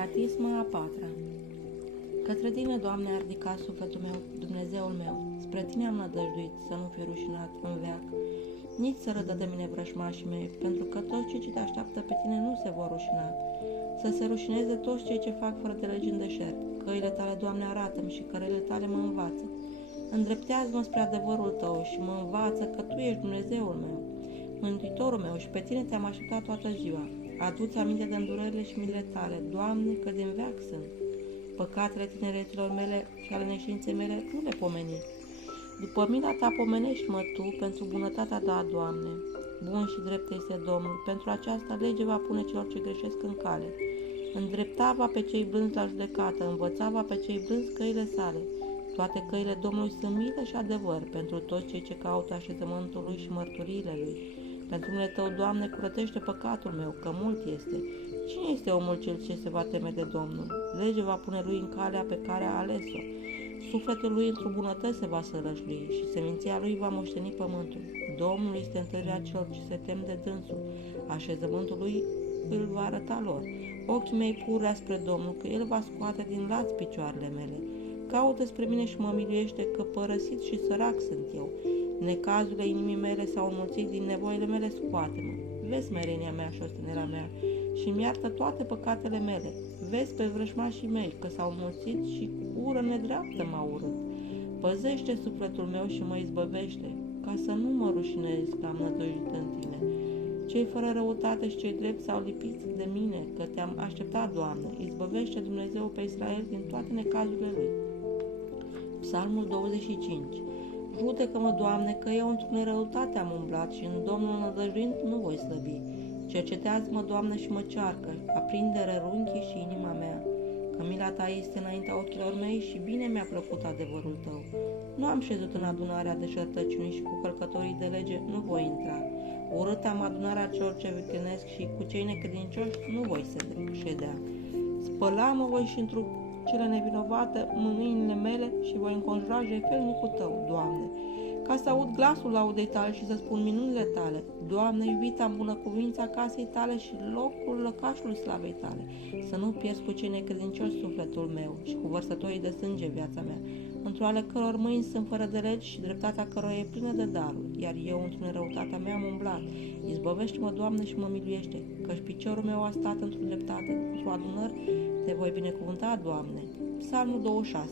Catisma a patra. Către tine, Doamne, a ridicat sufletul meu, Dumnezeul meu. Spre tine am nădăjduit, să nu fiu rușinat în veac. Nici să râdă de mine vrășmașii mei, pentru că toți cei ce te așteaptă pe tine nu se vor rușina. Să se rușineze toți cei ce fac fără de legi în deșert. Căile tale, Doamne, arată-mi și cărele tale mă învață. Îndreptează-mă spre adevărul tău și mă învață că tu ești Dumnezeul meu, Mântuitorul meu, și pe tine te-am așteptat toată ziua. Adu-ți aminte de îndurările și milele tale, Doamne, că din veac sunt. Păcatele tinereților mele și ale neștiinței mele nu le pomeni. După mila ta pomenești-mă tu pentru bunătatea ta, Doamne. Bun și drept este Domnul, pentru aceasta lege va pune celor ce greșesc în cale. Îndrepta va pe cei blânzi la judecată, învăța va pe cei blânzi căile sale. Toate căile Domnului sunt milă și adevăr pentru toți cei ce caută așezământul lui și mărturiile lui. Pentru numele tău, Doamne, curățește păcatul meu, că mult este. Cine este omul cel ce se va teme de Domnul? Lege va pune lui în calea pe care a ales-o. Sufletul lui într-o bunătate se va sărășlui și seminția lui va moșteni pământul. Domnul este întărirea celor ce se tem de dânsul. Așezământul lui îl va arăta lor. Ochii mei purea spre Domnul, că el va scoate din laț picioarele mele. Caută spre mine și mă miluiește, că părăsit și sărac sunt eu. Necazurile inimii mele s-au înmulțit, din nevoile mele scoate-mă. Vezi merenia mea și ostenerea mea și îmi iartă toate păcatele mele. Vezi pe vrășmașii mei, că s-au înmulțit și cu ură nedreaptă m-au urât. Păzește sufletul meu și mă izbăvește, ca să nu mă rușinez că am nădăjduit în tine. Cei fără răutate și cei drepți s-au lipit de mine, că te-am așteptat, Doamne. Izbăvește Dumnezeu pe Israel din toate necazurile lui. Psalmul 25. Judecă-mă, Doamne, că eu într-o nerăutate am umblat și în Domnul nădăjduind nu voi slăbi. Cercetează-mă, Doamne, și mă cearcă, aprinde rărunchii și inima mea, că mila ta este înaintea ochilor mei și bine mi-a plăcut adevărul tău. Nu am șezut în adunarea deșertăciunii și cu călcătorii de lege nu voi intra. Urât am adunarea celor ce viclenesc și cu cei necredincioși nu voi ședea. Spăla-mă voi și într-o cele nevinovate mâinile mele și voi înconjura jefelnicul tău, Doamne, ca să aud glasul laudei tale și să spun minunile tale. Doamne, iubita, în bunăcuvința casei tale și locul lăcașului slavei tale, să nu pierzi cu cei necredincioși sufletul meu și cu vărsătorii de sânge viața mea, într-o ale căror mâini sunt fără de legi și dreptatea cărora e plină de daruri, iar eu într-o nerăutatea mea am umblat. Izbăvește-mă, Doamne, și mă miluiește, căci piciorul meu a stat într-o dreptate, într-o adunări, te voi binecuvânta, Doamne. Psalmul 26.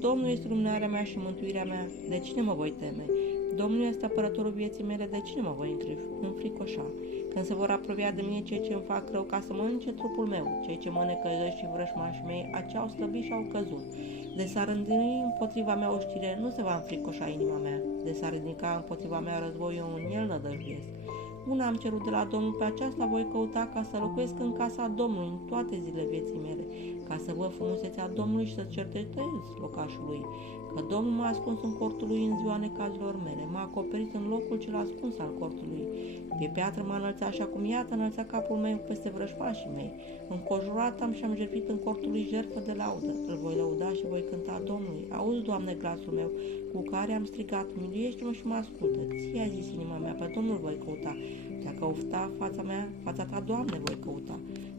Domnul este lumânarea mea și mântuirea mea, de cine mă voi teme? Domnul este apărătorul vieții mele, de cine mă voi înfricoșa? Când se vor apropia de mine cei ce îmi fac rău ca să mănânce trupul meu, cei ce mă necăjesc și vrășmașii mei, aceia au slăbit și au căzut. De s-ar rândi împotriva mea o știre, nu se va înfricoșa inima mea. De s-ar ridica împotriva mea război, eu în el nădăjduiesc. Una am cerut de la Domnul, pe aceasta voi căuta, ca să locuiesc în casa Domnului în toate zilele vieții mele, ca să văd frumusețea Domnului și să cercetez locașul lui. Că Domnul m-a ascuns în cortul lui în ziua necazurilor mele, m-a acoperit în locul cel ascuns al cortului. Pe piatră m-a înălțat și acum iată înălțat capul meu peste vrăjmașii mei. Înconjurat am și am jertfit în cortul lui jertfă de laudă. Îl voi lăuda și voi cânta Domnului. Auzi, Doamne, glasul meu, cu care am strigat, miluiește-mă și mă ascultă. Ție a zis inima mea, pe Domnul voi căuta. Te-a căuta fața ta, Doamne, voi căuta.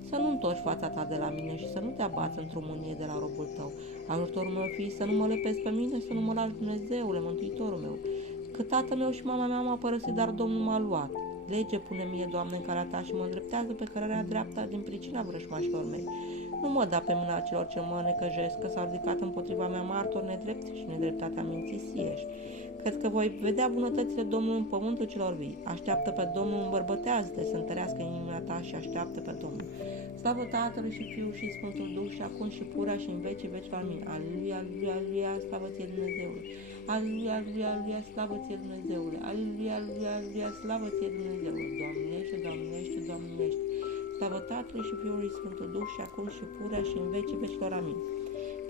Să nu întorci fața ta de la mine și să nu te abați într-o mânie de la robul tău. Ajutorul meu fie să nu mă lepezi pe mine și să nu mă lași, Dumnezeule, Mântuitorul meu. Că tatăl meu și mama mea m-au părăsit, dar Domnul m-a luat. Lege pune mie, Doamne, în calea ta și mă îndreptează pe cărarea dreaptă din pricina vrăjmașilor mei. Nu mă da pe mâna celor ce mă necăjesc, că s-au ridicat împotriva mea martori nedrepti și nedreptatea minții sieși. Cred că voi vedea bunătățile Domnului în pământul celor vii. Așteaptă pe Domnul, îmbărbătează-te, să întărească inima ta și așteaptă pe Domnul. Slavă Tatălui și Fiul și Sfântul Duh și acum și purea și în vecii veci. Amin. Aleluia, aleluia, aleluia, slavă ție Dumnezeule. Aleluia, aleluia, aleluia, slavă ție Dumnezeule. Aleluia, aleluia, aleluia, slavă ție Dumnezeule. Doamnește, Doamnește, Doamnește. Slavă Tatălui și Fiului și Sfântul Duh și acum și purea și în vecii vecilor. Amin.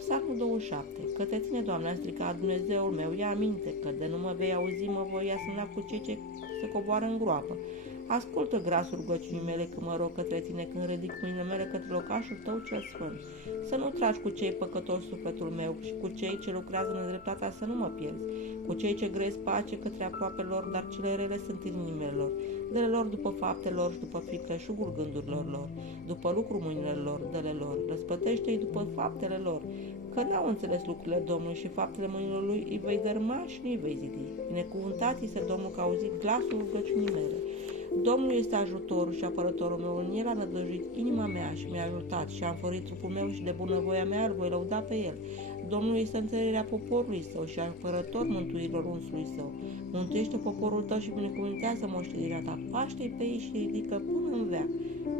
Psalmul 27. Către tine, Doamne, a strigat Dumnezeul meu, ia aminte, că de nu mă vei auzi, mă voi asămna cu cei ce se coboară în groapă. Ascultă glasul rugăciunii mele când mă rog către tine, când ridic mâinile mele către locașul tău cel sfânt. Să nu tragi cu cei păcătoși sufletul meu și cu cei ce lucrează în dreptatea să nu mă pierzi, cu cei ce gresc pace către aproapelor, dar cele rele sunt în inimile lor. Dă-le lor după faptele lor și după ficleșugul gândurilor lor, după lucrul mâinilor lor, dă-le lor, răspătește-i după faptele lor, că n-au înțeles lucrurile Domnului și faptele mâinilor lui îi vei dărâma și nu îi vei zidi. Binecuvântat este Domnul că a auzit glasul rugăciunii mele. Domnul este ajutorul și apărătorul meu, în el a nădăjduit inima mea și mi-a ajutat și a înflorit trupul meu și de bunăvoia mea îl voi lăuda pe el. Domnul este întărirea poporului său și apărător mântuirilor unsului său. Mântuiește poporul tău și binecuvintează moștenirea ta, paște-i pe ei și ridică până în veac.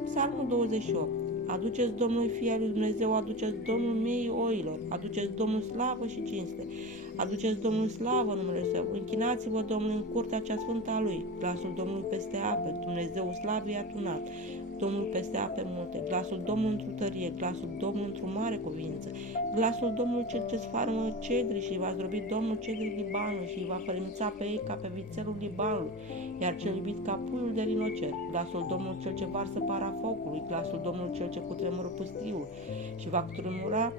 Psalmul 28. Aduceți Domnului Fiul lui Dumnezeu, aduceți Domnul miei oilor, aduceți Domnul slavă și cinste, aduceți Domnul slavă în numele Său, închinați-vă Domnului în curtea cea sfântă a Lui, glasul Domnului peste ape, Dumnezeu slavei a tunat, Domnul peste ape multe, glasul Domnului într-o tărie, glasul Domnului într-o mare cuvință, glasul Domnului cel ce sfarmă cedri și va zdrobi Domnul cedrii Libanului și îi va fărâmița pe ei ca pe vițelul Libanului, iar cel iubit ca puiul de rinocer, glasul Domnului cel ce varsă para focului, glasul Domnului cel ce cutremură pustiul și va cutremura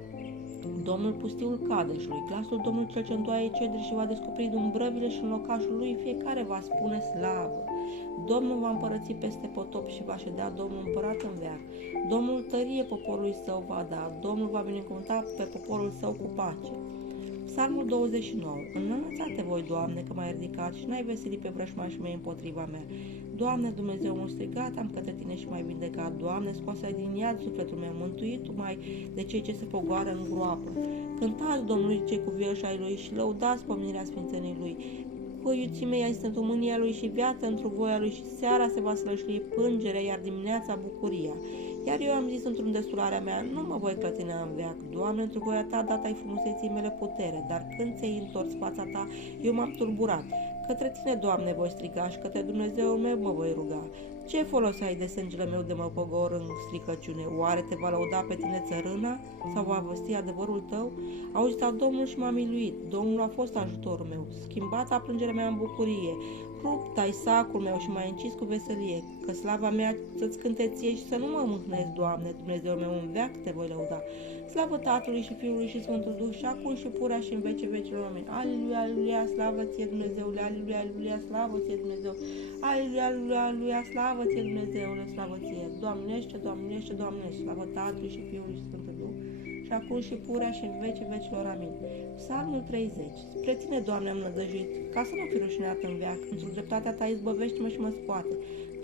Domnul pustiul Cadeșului, glasul Domnului cel ce îndoaie cedri și va descoperi dumbrăvile și în locașul lui fiecare va spune slavă. Domnul va împărăți peste potop și va ședea Domnul împărat în veac. Domnul tărie poporului său va da, Domnul va binecuvânta pe poporul său cu pace. Psalmul 29. Înălțate voi, Doamne, că m-ai ridicat și n-ai veselit pe vrășmașii mei împotriva mea. Doamne, Dumnezeu, mă strigat am către tine și m-ai vindecat. Doamne, scoase din iad sufletul meu, mântuit mai de cei ce se pogoară în groapă. Cântați Domnului cei cuvioși ai lui și lăudați pomenirea sfințenii lui. Cu iuții mei ai sunt mânia lui și viața într-o voia lui și seara se va slășlui plângerea, iar dimineața bucuria. Iar eu am zis într-un destularea mea, nu mă voi clătina în veac. Doamne, într-o voia ta dat ai frumuseții mele putere, dar când ți-ai întors fața ta, eu m-am turburat. Către tine, Doamne, voi striga și către Dumnezeul meu mă voi ruga. Ce folos ai de sângele meu de mă pogor în stricăciune? Oare te va lăuda pe tine țărâna sau va văsti adevărul tău? Auzi, Domnul și m-a miluit. Domnul a fost ajutorul meu. Schimbată plângerea mea în bucurie. Rupt ai sacul meu și m-ai încis cu veselie, că slava mea să-ți cânte ție și să nu mă mâhnesc, Doamne, Dumnezeul meu, în veac te voi lăuda. Slavă Tatălui și Fiului și Sfântul Duh și acum și purea și în vece vecilor oameni. Aleluia, aleluia, slavă ție Dumnezeule, aleluia, aleluia, slavă ție Dumnezeu. Aleluia, aleluia, aleluia, slavă ție Dumnezeule, slavă ție. Doamnește, Doamnește, Doamnește, slavă Tatălui și Fiului și Sfântul Duh și acum și purea și în vece vecilor. Amin. Psalmul 30. Spre tine, Doamne, am nădăjduit, ca să nu fi rușinat în veac. Într-o dreptatea ta izbăvește-mă și mă scoate.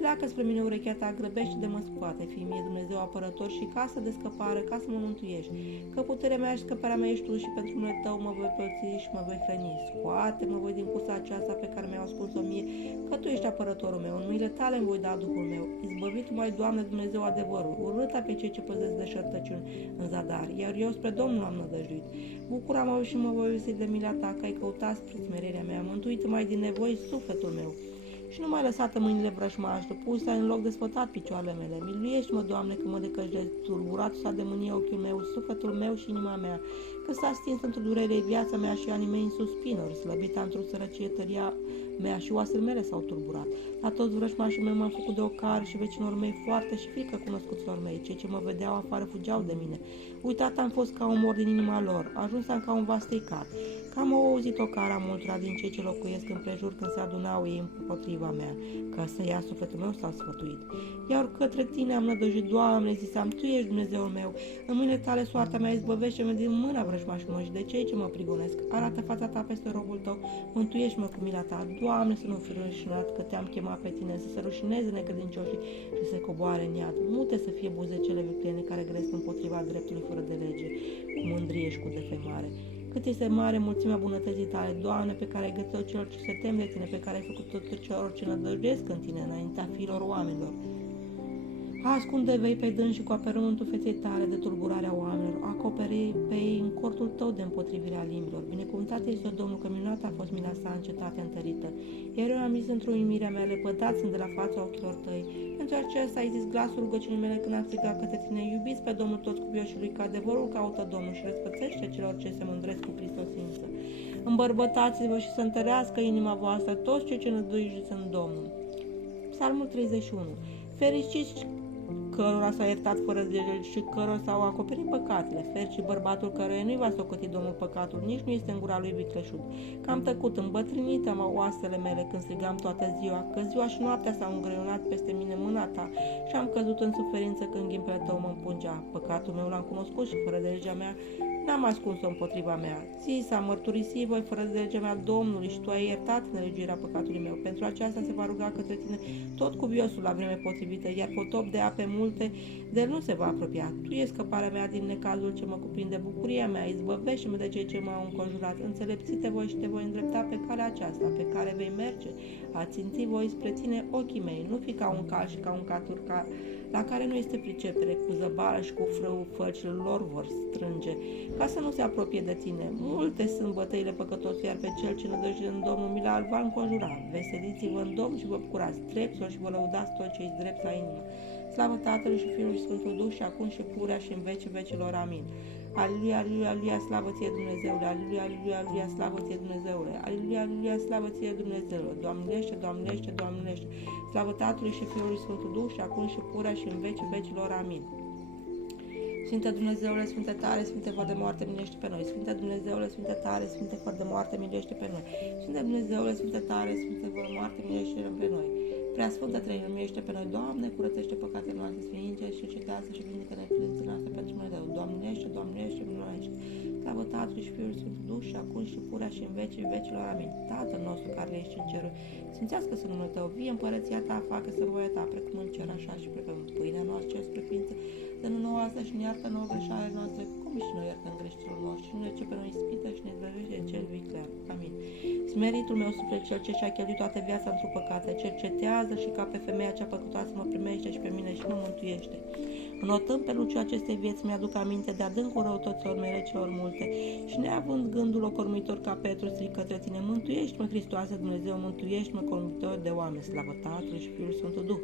Pleacă spre mine urechea ta, grăbește de mă scoate, fii mie Dumnezeu apărător și casă de scăpare, ca să mă mântuiești. Că puterea mea și scăparea mea ești tu și pentru numele tău mă voi plăti și mă voi hrăni. Scoate-mă voi din cursa aceasta pe care mi-au spus-o mie, că tu ești apărătorul meu. În mâinile tale îmi voi da Duhul meu. Izbăvit-o mai, Doamne, Dumnezeu adevărul, urâta pe cei ce păzesc de șertăciuni în zadar, iar eu spre Domnul am nădăjduit. Bucura-mă și mă voi veseli de mila ta, că ai căutat spre smerirea mea. Mântuit mai din nevoi sufletul meu. Și nu mai lăsat în mâinile vrășmașilor, pus în loc de spătat picioarele mele. Miluiește-mă, Doamne, că mă decăși de turburat s-a de mânie ochiul meu, sufletul meu și inima mea, că s-a stins într-o durere viața mea și anii mei în suspinuri, slăbita într-o sărăcie tăria mea și oasele mele s-au turburat. La toți vrășmașii mei m-am făcut de ocar și vecinilor mei foarte și frică cunoscuților mei. Cei ce mă vedeau afară fugeau de mine. Uitat am fost ca un mor din inima lor, ajuns am ca un vas stricat. Că am auzit o cara multora din cei ce locuiesc în prejur când se adunau ei împotriva mea, ca să ia sufletul meu s-a sfătuit. Iar către tine am nădăjduit, Doamne, ziseam, tu ești Dumnezeul meu, în mâinile tale soarta mea, izbăvește-mă din mâna vrăjmașilor și de cei ce mă prigonesc. Arată fața ta peste robul tău, mântuiește-mă cu mila ta. Doamne, să nu fi rușinat că te-am chemat pe tine, să se rușineze necredincioșii și să se coboare în iad. Mute să fie buzecele viclene care gresc împotriva dreptului fără de lege, cu mândrie și cu defăimare. Cât este mare mulțimea bunătății tale, Doamne, pe care ai găsit celor ce se tem de tine, pe care ai făcut tot celor ce nădăjduiesc în tine, înaintea fiilor oamenilor. Ascunde vei pe dâns și cu apărământul feței tale de tulburarea oamenilor, acoperi pe ei în cortul tău de împotrivirea limbilor. Binecuvântat este Domnul, că minunată a fost mila sa în cetate întărită. Iar eu am zis într-o uimirea mea, lepădați sunt de la fața ochilor tăi. Pentru aceasta ai zis glasul rugăciunii mele când am strigat către tine, iubiți pe Domnul toți cuvioșii lui, că adevărul caută Domnul și răspățește celor ce se mândresc cu Hristosință. Îmbărbătați-vă și să întărească inima voastră toți cei ce nădăjduiți în Domnul. Psalmul 31. Fericiți cărora s-a iertat fără de el și cărora s-au acoperit păcatele. Fericit bărbatul căruia nu-i va socoti Domnul păcatul, nici nu este în gura lui vicleșug. Că am tăcut, îmbătrânit am oasele mele când strigam toată ziua, că ziua și noaptea s-au îngreunat peste mine mâna ta și am căzut în suferință când ghimpele tău mă împungea. Păcatul meu l-am cunoscut și fără de legea mea n-am ascuns-o împotriva mea. Ții s-a mărturisit voi fără de legea mea Domnului și tu ai iertat nelegiuirea păcatului meu. Pentru aceasta se va ruga către tine tot cuviosul la vreme potrivită, iar potop de ape multe de el nu se va apropia. Tu ești scăparea mea din necazul ce mă cuprinde, bucuria mea, izbăvește-mă de cei ce m-au înconjurat. Înțelepțite voi și te voi îndrepta pe calea aceasta, pe care vei merge. A ținti voi spre tine ochii mei, nu fi ca un cal și ca un catur la care nu este pricepere, cu zăbală și cu frâu fălcile lor vor strânge, ca să nu se apropie de tine. Multe sunt bătăile păcătosului, iar pe cel ce nădăjduie în Domnul mila îl va înconjura. Veseliți-vă în Domn și vă bucurați, dreptilor și vă lăudați toți cei drepți la inimă. Slavă Tatălui și Fiului și Sfântul Duh și acum și purea și în vecii vecilor. Amin. Aleluia, aleluia, aleluia, slavă ție Dumnezeule, aleluia, aleluia, aleluia, slavă ție Dumnezeule, aleluia, aleluia, slavă ție Dumnezeule, Doamnește, Doamnește, Doamnește, slavă Tatălui și Fiului și Sfântul Duh și acum și purea și în vecii vecilor. Amin. Sfinte Dumnezeule, Sfinte tare, Sfinte fără de moarte, miluiește pe noi. Sfinte Dumnezeule, Sfinte tare, Sfinte fără de moarte, miluiește pe noi. Sfinte Dumnezeule, Sfinte tare, Sfinte fără de moarte, miluiește pe noi. Prea Sfântă Treime, miluiește pe noi, Doamne, curățește păcatele noastre, sfinge și cetează și vindecă neputințele noastre pentru noi rău. Doamnește, Doamnește, miluiește. Slavă Tatălui și Fiului Sfântul Duh și acum și purea și în vecii vecilor. Amin. Tatăl nostru care ești în cerul, sfințească-se numele Tău, vie împărăția Ta, facă-se voia Ta, precum în cer, așa și pe pământ. Pâinea noastră ce spre ființă, dă-ne nouă astăzi și ne iartă nouă greșelile noastre, cum și noi iertăm greșelilor noștri, și nu ne duce pe noi ispită și ne izbăvește de cel viclean. Amin. Smeritul meu suflet, cel ce și-a cheltuit toată viața într-o păcate, cercetează și ca pe femeia cea păcătoasă mă primește și pe mine și mă mântuiește. Înotând pe luciul acestei vieți, mi-aduc aminte de adâncul răutăților mele celor multe și neavând gândul ocormitor ca Petru, strig către tine, mântuiește-mă, Hristoase Dumnezeu, mântuiește-mă, cormitor de oameni, slavă Tatălui și Fiul Sfântul Duh.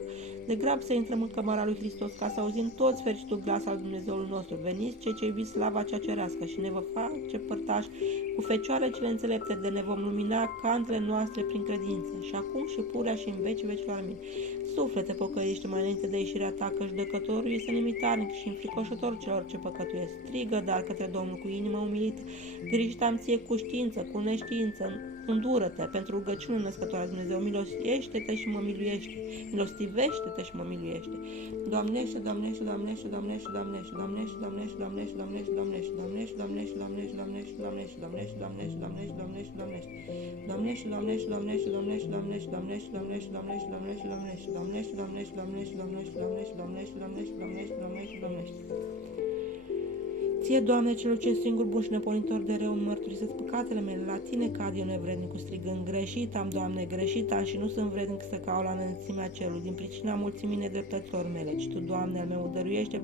De grab să intrăm în cămara lui Hristos ca să auzim toți fericitul glas al Dumnezeului nostru. Veniți cei ce iubiți slava cea cerească și ne vă face părtași cu fecioare cele înțelepte, de ne vom lumina cantele noastre prin credință. Și acum și purea și în vecii vecilor. Amin. Suflete pocăiește mai înainte de ieșirea ta, că judecătorul este nemitarnic și înfricoșător celor ce păcătuiesc. Strigă dar către Domnul cu inimă umilită, grijă-am ție cu știință, cu neștiință, îndură-te pentru rugăciune născătoare Dumnezeu, milostiește-te și mă miluiește, milostivește-te și mă miluiește. Doamnește, Doamnește, Doamnește, Doamnește, Doamnește, Doamnește, Doamnește, Doamnește, Doamnește, Doamnește, Doamnește, Doamnește, Doamnește, Doamnește, Doamnește, Doamnește, Doamnește, Doamnește, Doamnește, Doamnește. Doamnește, Doamnește, Doamnește, Doamnește, Doamnește, Doamnește, Doamnește, Doamnește, Doamnește, Doamnește, Doamnește, Doamnește, Doamnește, Doamnește, Doamnește, Doamnește, Doamnește, Doamnește, Doamnește, Doamnește. Ție, Doamne, celul ce singur bun și neponitor de rău, mărturisesc păcatele mele, la tine cad eu nevrednicul strigând, greșit am, Doamne, greșit am și nu sunt vrednic să cau la înălțimea cerului, din pricina mulțimii nedreptăților mele, ci Tu, Doamne, al meu, dăruiește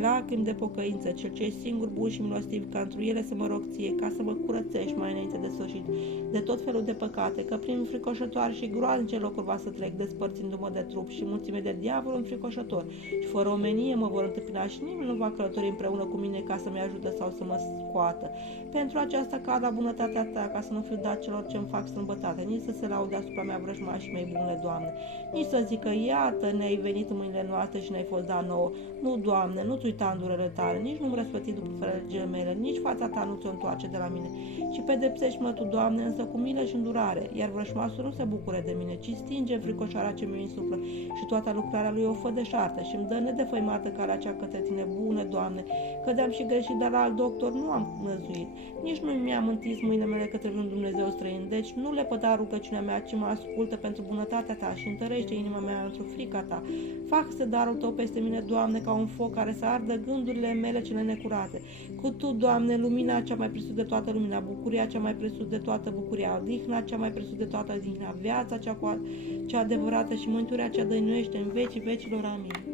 lacrimi de pocăință, cel ce ești singur bun și milostiv, ca întru ele să mă rog ție, ca să mă curățești mai înainte de sfârșit de tot felul de păcate, că prin înfricoșătoare și groaznice locuri va să trec, despărțindu-mă de trup și mulțime de diavol înfricoșător, și fără omenie mă vor întâmpina și nimeni nu va călători împreună cu mine ca să-mi ajută sau să mă scoată. Pentru aceasta cad la bunătatea Ta, ca să nu fiu dat celor ce îmi fac strâmbătate, nici să se laude asupra mea vrăjmașii mei bune, Doamne, nici să zică, iată, ne-ai venit în mâinile noastre și ne-ai fost dat nouă. Nu, Doamne, nu-ți uita îndurările Tale, nici nu-mi răsplăti după legile mele, nici fața Ta nu ți-o întoarce de la mine, ci pedepsești-mă Tu, Doamne, însă cu milă și îndurare, iar vrăjmașul nu se bucure de mine, ci stinge fricoșarea ce mi-o insuflă și toată lucrarea lui o fă deșartă și îmi dă nedefăimată calea cea către Tine, bună, Doamne, cădeam și greșit, dar la alt doctor nu am năzuit, nici nu mi-am întins mâinile mele către un Dumnezeu străin, deci nu le păda rugăciunea mea, ci mă ascultă pentru bunătatea Ta și întărește inima mea într-o frica Ta. Fac-se darul Tău peste mine, Doamne, ca un foc care să ardă gândurile mele cele necurate. Cu Tu, Doamne, lumina cea mai presus de toată lumina, bucuria cea mai presus de toată bucuria, odihna cea mai presus de toată odihna, viața cea adevărată și mântuirea cea dăinuiește în vecii vecilor. Amin.